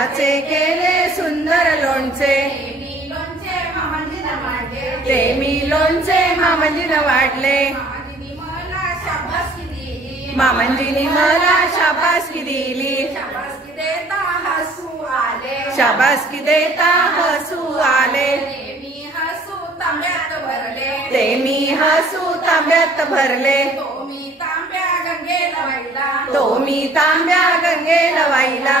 त्याचे केले सुंदर लोणचे ते मी लोणचे मामंजीनं वाढले मामंजीनी मला शाबासकी दिली शाबासकी देता हसू आले ते मी हसू तांब्यात भरले तो मी तांब्या गंगेला वाहिला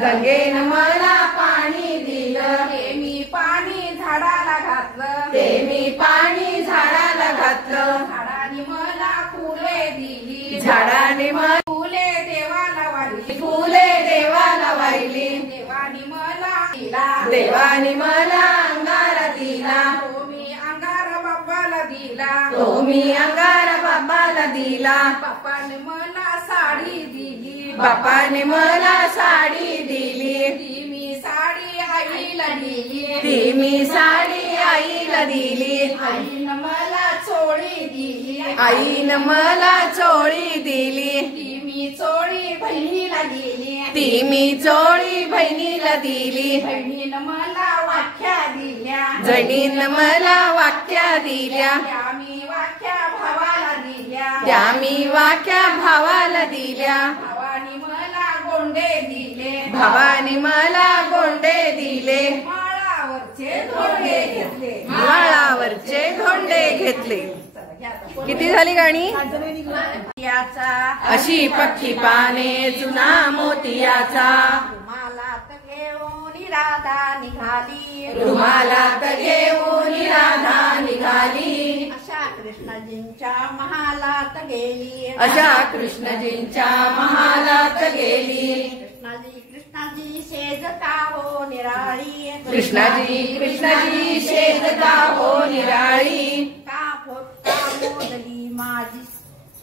गंगेनं मला पाणी दिलं ते मी पाणी झाडाला घातलं ते मी पाणी झाडाला घातलं झाडाने मला फुले दिली झाडाने मला फुले देवाला वाहिली फुले देवाला वाहिली देवाने मला दिला देवाने मला अंगारा दिला तो मी अंगार बाप्पाला दिला तो मी अंगारा बाबाला दिला बाप्पाने मला साडी दिली बापाने मला साडी दिली ती मी साडी आईला दिली ती मी साडी आईला दिली आईनं मला चोळी दिली आईनं मला चोळी दिली ती मी चोळी बहिणीला दिली ती मी चोळी बहिणीला दिली बहिणीनं मला वाख्या दिल्या जणीनं मला वाक्या दिल्या त्या मी वाख्या भावाला दिल्या त्या मी वाक्या भावाला दिल्या भावानी मला गोंडे दिले भावाने मला गोंडे दिले माळावरचे धोंडे घेतले माळावरचे धोंडे घेतले किती झाली गाणी याचा अशी पक्की पाने जुना मोतियाचा रुमालात घेऊन राधा निघाली रुमालात घेऊन राधा निघाली अशा कृष्णजींच्या महालात गेली अशा कृष्णजींच्या महालात गेली कृष्णाजी शेजता हो निराळी कृष्णाजी शेजता हो निराळी का मोडली माझी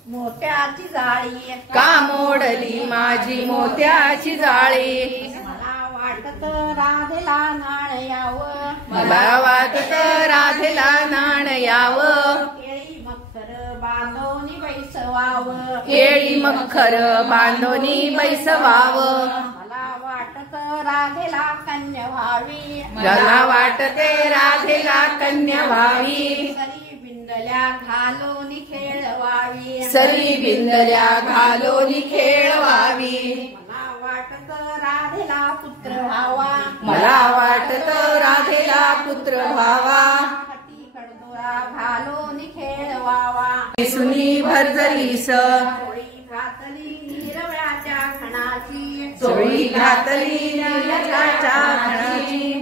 मोत्याची जाळी का मोडली माझी मोत्याची जाळी मला वाटत राधेला नाण यावं मला वाटत राधेला नाण यावं केळी मखर बांधवनी बैसवावं केळी मखर बांधोनी बैसवावं मला वाटत राधेला कन्या व्हावी मला वाटते राधेला कन्या व्हावी सरी बिंदल्या घालून खेळवावी सरी बिंदल्या घालोनी खेळवावी मला वाटत राधेला पुत्र व्हावा मला वाटत राधेला पुत्र व्हावा हाती कडदोरा घालून खेळवावा सुनी भरजलीस चोळी घातली हिरव्याच्या खणाची चोळी घातली निळ्याच्या खणाची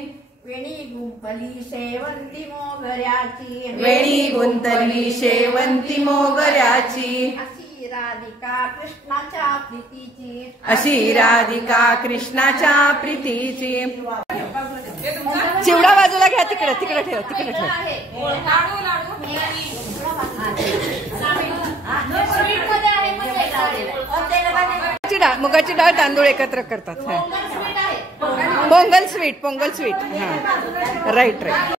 वेणी गुंफली शेवंती मोगऱ्याची वेणी गुंतली शेवंती मोगऱ्याची अशी राधिका कृष्णाच्या प्रीतीची अशी राधिका कृष्णाच्या प्रीतीची चिवडा बाजूला घ्या तिकडे तिकडे ठेव तिकडे ठेव मुगाची डाळ तांदूळ एकत्र करतात. पोंगल स्वीट हा राईट राईट